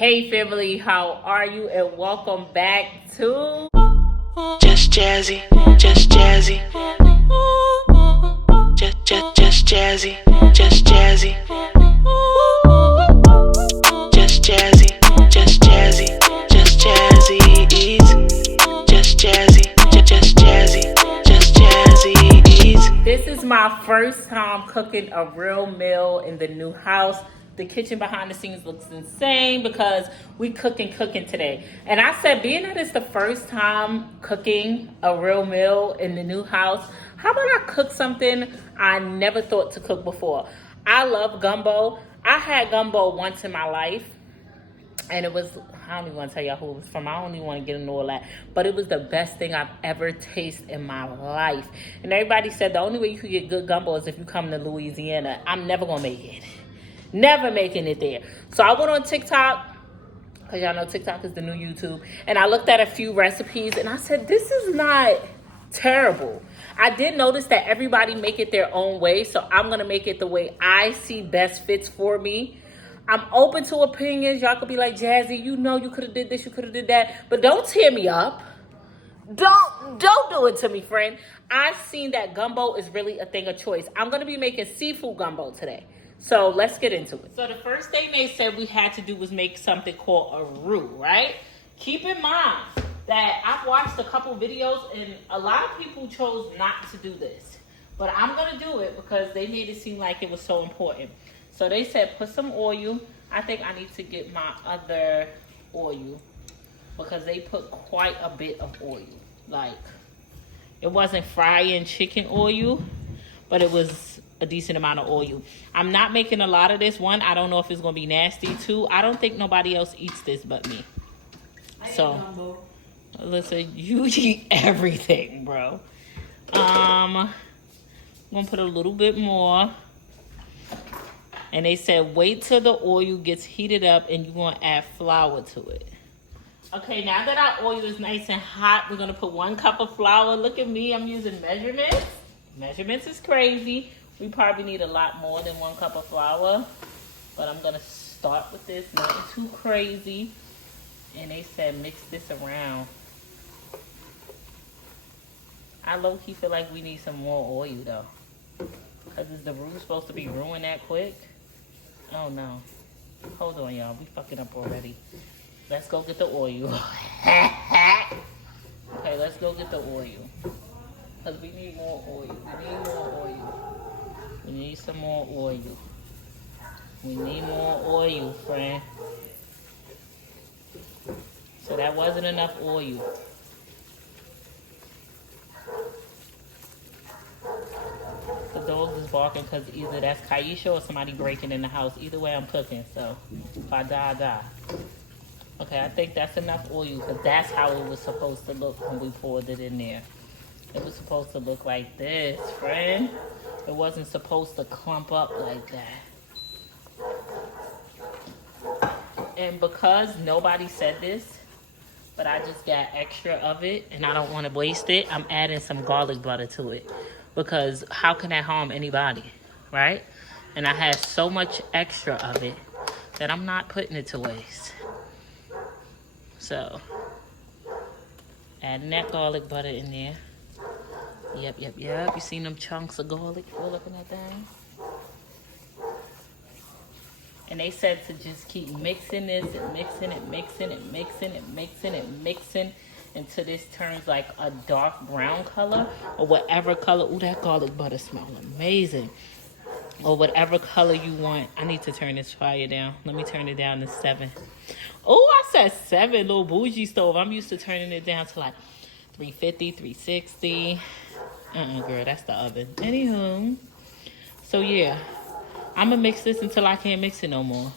Hey family, how are you? And welcome back to Just Jazzy, Just Jazzy, Just Jazzy, Just Jazzy, Just Jazzy, Just Jazzy, Just Jazzy Eats, Just Jazzy, Just Jazzy, Just Jazzy Eats. This is my first time cooking a real meal in the new house. The kitchen behind the scenes looks insane because we cooking today. And I said, being that it's the first time cooking a real meal in the new house, how about I cook something I never thought to cook before? I love gumbo. I had gumbo once in my life. And it was, I don't even want to tell y'all who it was from. I don't even want to get into all that. But it was the best thing I've ever tasted in my life. And everybody said the only way you could get good gumbo is if you come to Louisiana. I'm never going to make it. Never making it there. So I went on TikTok, because y'all know TikTok is the new YouTube. And I looked at a few recipes and I said, this is not terrible. I did notice that everybody make it their own way. So I'm going to make it the way I see best fits for me. I'm open to opinions. Y'all could be like, Jazzy, you know you could have did this, you could have did that. But don't tear me up. Don't do it to me, friend. I've seen that gumbo is really a thing of choice. I'm going to be making seafood gumbo today. So let's get into it. So the first thing they said we had to do was make something called a roux, right? Keep in mind that I've watched a couple videos and a lot of people chose not to do this. But I'm going to do it because they made it seem like it was so important. So they said put some oil. I think I need to get my other oil because they put quite a bit of oil. Like, it wasn't frying chicken oil, but it was a decent amount of oil. I'm not making a lot of this. One, I don't know if it's going to be nasty. Two, I don't think nobody else eats this but me. So, listen, you eat everything, bro. I'm going to put a little bit more. And they said, wait till the oil gets heated up and you want to add flour to it. Okay, now that our oil is nice and hot, we're going to put 1 cup of flour. Look at me, I'm using measurements. Measurements is crazy. We probably need a lot more than 1 cup of flour. But I'm going to start with this, nothing too crazy. And they said, mix this around. I low-key feel like we need some more oil, though. Because is the roux supposed to be ruined that quick? Oh no. Hold on, y'all. We fucking up already. Let's go get the oil. Okay, let's go get the oil. Because we need more oil. We need more oil. We need some more oil. We need more oil, friend. So that wasn't enough oil. The dogs is barking because either that's Kaisha or somebody breaking in the house. Either way, I'm cooking. So if I die, I die. Okay, I think that's enough oil because that's how it was supposed to look when we poured it in there. It was supposed to look like this, friend. It wasn't supposed to clump up like that. And because nobody said this, but I just got extra of it and I don't want to waste it, I'm adding some garlic butter to it. Because how can that harm anybody, right? And I have so much extra of it that I'm not putting it to waste. So, adding that garlic butter in there. Yep. You seen them chunks of garlic all up in that thing? And they said to just keep mixing this and mixing until this turns like a dark brown color or whatever color. Ooh, that garlic butter smells amazing. Or whatever color you want. I need to turn this fire down. Let me turn it down to 7. Oh, I said 7, little bougie stove. I'm used to turning it down to like 350, 360. Girl, that's the oven. Anywho. So yeah, I'm gonna mix this until I can't mix it no more.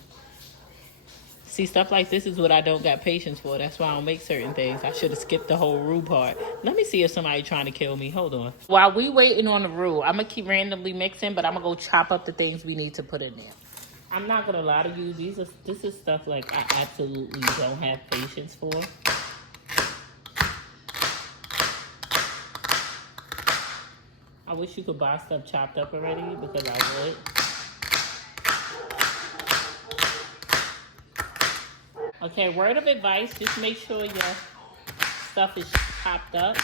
See, stuff like this is what I don't got patience for. That's why I don't make certain things. I should have skipped the whole roux part. Let me see if somebody trying to kill me. Hold on. While we waiting on the roux, I'm going to keep randomly mixing, but I'm going to go chop up the things we need to put in there. I'm not going to lie to you. This is stuff like I absolutely don't have patience for. I wish you could buy stuff chopped up already because I would. Okay, word of advice, just make sure your stuff is chopped up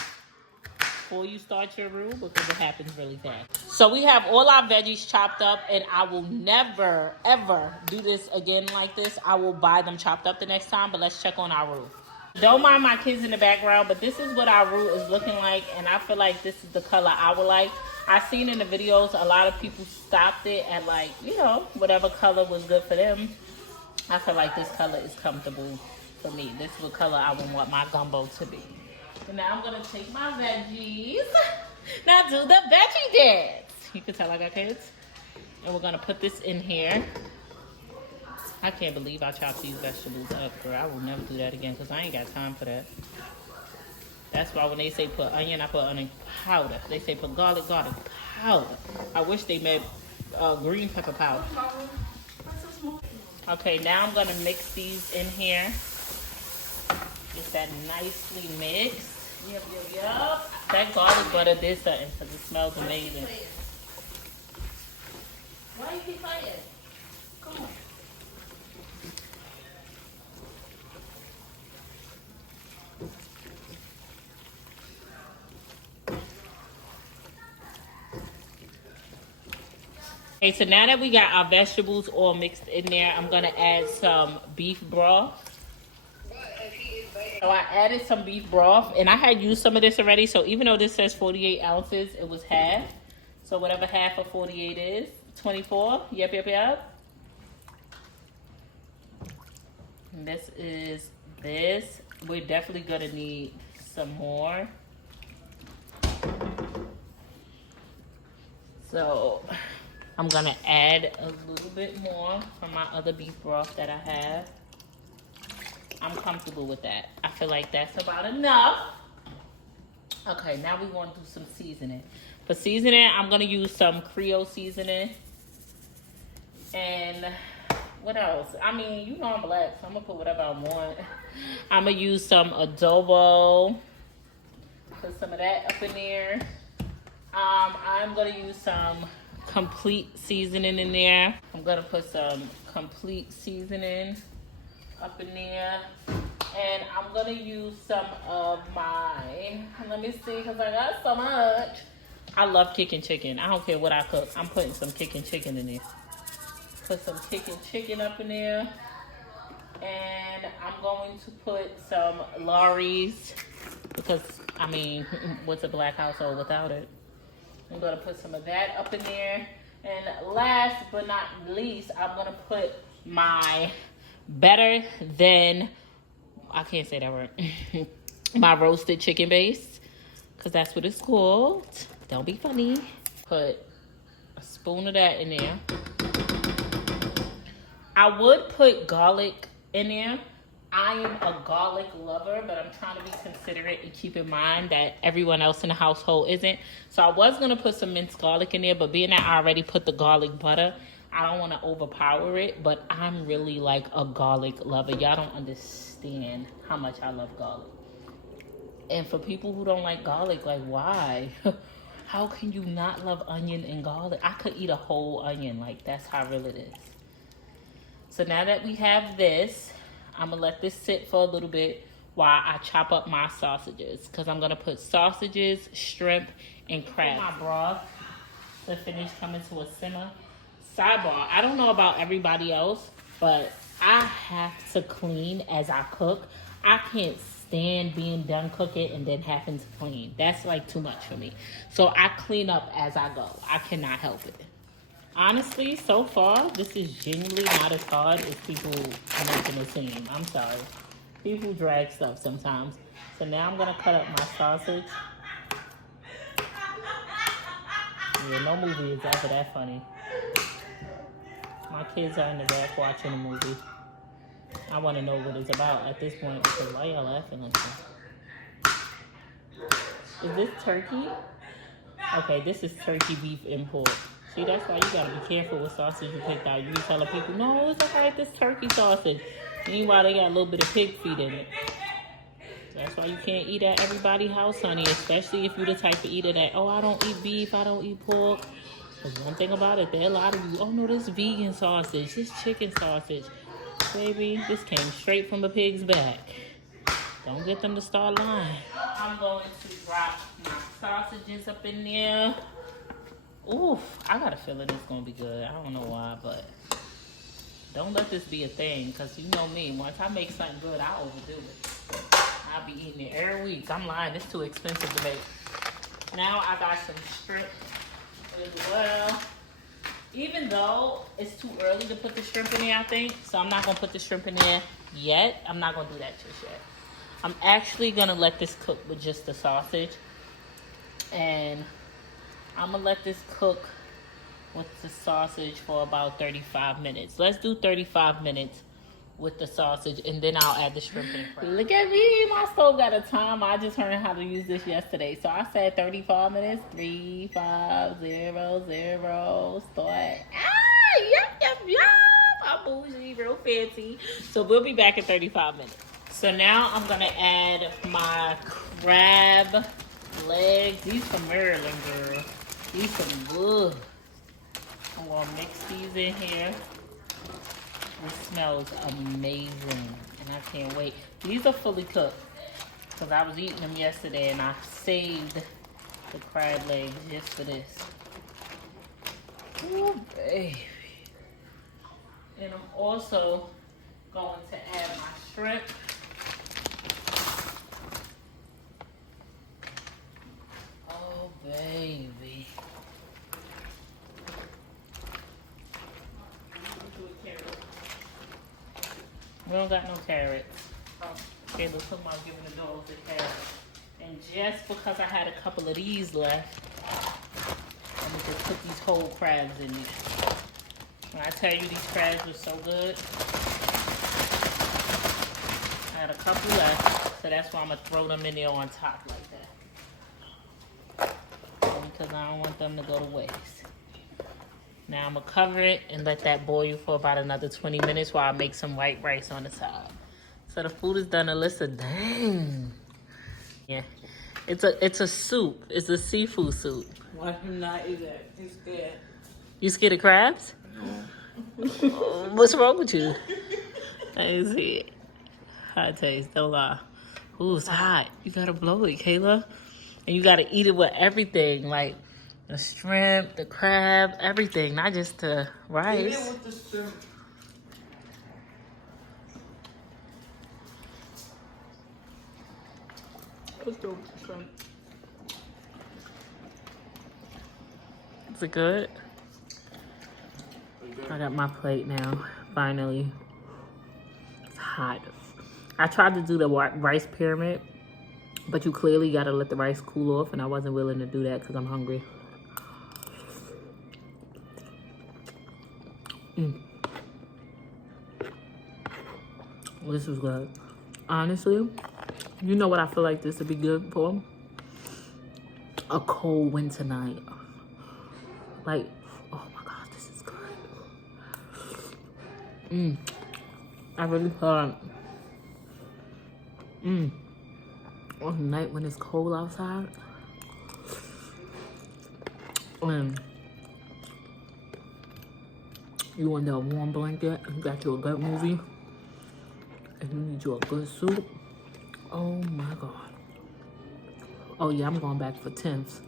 before you start your roux because it happens really fast. So we have all our veggies chopped up, and I will never, ever do this again like this. I will buy them chopped up the next time, but let's check on our roux. Don't mind my kids in the background, but this is what our roux is looking like, and I feel like this is the color I would like. I've seen in the videos a lot of people stopped it at like, you know, whatever color was good for them. I feel like this color is comfortable for me. This is what color I would want my gumbo to be. And now I'm gonna take my veggies. Now do the veggie dance. You can tell I got kids. And we're gonna put this in here. I can't believe I chopped these vegetables up, girl. I will never do that again because I ain't got time for that. That's why when they say put onion, I put onion powder. They say put garlic powder. I wish they made green pepper powder. Okay, now I'm gonna mix these in here. Get that nicely mixed. Yep. That garlic butter did something because it smells amazing. Why you keep playing? Come on. Okay, so now that we got our vegetables all mixed in there, I'm gonna add some beef broth. So I added some beef broth, and I had used some of this already, so even though this says 48 ounces, it was half. So whatever half of 48 is, 24, yep. And this is this. We're definitely gonna need some more. So I'm gonna add a little bit more from my other beef broth that I have. I'm comfortable with that. I feel like that's about enough. Okay, now we want to do some seasoning. For seasoning, I'm gonna use some Creole seasoning. And what else? I mean, you know I'm black, so I'm gonna put whatever I want. I'm gonna use some adobo. Put some of that up in there. I'm gonna use some complete seasoning in there. I'm gonna put some complete seasoning up in there. And I'm gonna use some of my, let me see, because I got so much. I love kicking chicken. I don't care what I cook. I'm putting some kicking chicken in there. Put some kicking chicken up in there. And I'm going to put some Lawry's, because, I mean, what's a black household without it? I'm gonna put some of that up in there. And last but not least, I'm gonna put my better than, I can't say that word, my roasted chicken base, because that's what it's called. Don't be funny. Put a spoon of that in there. I would put garlic in there. I am a garlic lover, but I'm trying to be considerate and keep in mind that everyone else in the household isn't. So I was going to put some minced garlic in there, but being that I already put the garlic butter, I don't want to overpower it, but I'm really like a garlic lover. Y'all don't understand how much I love garlic. And for people who don't like garlic, like why? How can you not love onion and garlic? I could eat a whole onion. Like that's how real it is. So now that we have this, I'm gonna let this sit for a little bit while I chop up my sausages, because I'm gonna put sausages, shrimp, and crab. My broth to finish coming to a simmer. Sidebar, I don't know about everybody else, but I have to clean as I cook. I can't stand being done cooking and then having to clean. That's like too much for me. So I clean up as I go. I cannot help it. Honestly, so far, this is genuinely not as hard as people are making it seem. I'm sorry. People drag stuff sometimes. So now I'm going to cut up my sausage. Yeah, no movie is ever that funny. My kids are in the back watching a movie. I want to know what it's about at this point, because why y'all laughing like that? Is this turkey? Okay, this is turkey, beef, and pork. See, that's why you gotta be careful with sausage you pick out. You be telling people, no, it's okay, this turkey sausage. Meanwhile, they got a little bit of pig feet in it. That's why you can't eat at everybody's house, honey. Especially if you're the type of eater that, oh, I don't eat beef, I don't eat pork. Because one thing about it, there are a lot of you, oh no, this vegan sausage, this chicken sausage. Baby, this came straight from a pig's back. Don't get them to start lying. I'm going to drop my sausages up in there. Oof, I got a feeling it's gonna be good. I don't know why, but don't let this be a thing, because you know me, once I make something good, I overdo it. I'll be eating it every week. I'm lying, it's too expensive to make. Now I got some shrimp as well. Even though it's too early to put the shrimp in there, I think, so I'm not gonna put the shrimp in there yet. I'm not gonna do that just yet. I'm actually gonna let this cook with just the sausage, and I'm gonna let this cook with the sausage for about 35 minutes. Let's do 35 minutes with the sausage, and then I'll add the shrimp and crab. Look at me, my stove got a timer. I just learned how to use this yesterday. So I said 35 minutes, 3, 5, 0, 0, start. Yep. I'm bougie, real fancy. So we'll be back in 35 minutes. So now I'm gonna add my crab legs. These from Maryland, girl. These some good. I'm gonna mix these in here. This smells amazing, and I can't wait. These are fully cooked, because I was eating them yesterday, and I saved the crab legs just for this. Ooh, baby. And I'm also going to add my shrimp. Oh, baby. We don't got no carrots. Okay, looks like I'm giving the dogs the carrots. And just because I had a couple of these left, I'm gonna just put these whole crabs in there. When I tell you these crabs were so good, I had a couple left, so that's why I'm gonna throw them in there on top like that. Because I don't want them to go to waste. Now I'm gonna cover it and let that boil for about another 20 minutes while I make some white rice on the side. So the food is done, Alyssa. Dang. Yeah. It's a soup. It's a seafood soup. Why do you not eat that? It's good. You scared of crabs? No. What's wrong with you? I didn't see it. Hot taste, don't lie. Ooh, it's hot. You gotta blow it, Kayla. And you gotta eat it with everything, like the shrimp, the crab, everything, not just the rice. Eat it with the shrimp. Let's go with the shrimp. Is it good? I got my plate now, finally. It's hot. I tried to do the rice pyramid, but you clearly gotta let the rice cool off, and I wasn't willing to do that because I'm hungry. Well, this was good. Honestly, you know what I feel like this would be good for? A cold winter night. Like, oh my God, this is good. I really thought, on a night when it's cold outside, and you under a warm blanket, you got you a good movie, and you need you a good soup. Oh my God. Oh yeah, I'm going back for 10th.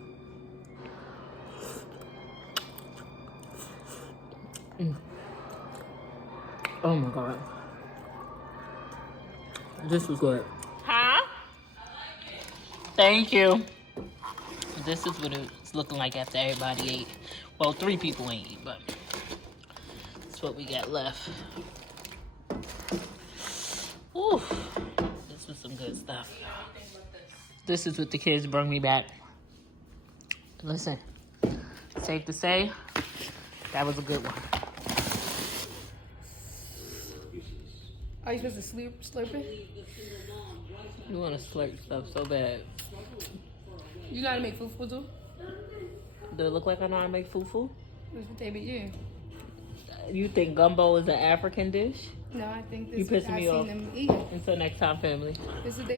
Oh my God. This was good. Huh? Thank you. This is what it's looking like after everybody ate. Well, 3 people ain't eat, but that's what we got left. Ooh, this was some good stuff. This is what the kids brought me back. Listen, safe to say, that was a good one. Are you supposed to slurp it? You want to slurp stuff so bad. You know how to make fufu too? Do it look like I know how to make fufu? That's what they be doing. You think gumbo is an African dish? No, I think You this is pissing what I've me seen off. them eat. Until next time, family. This is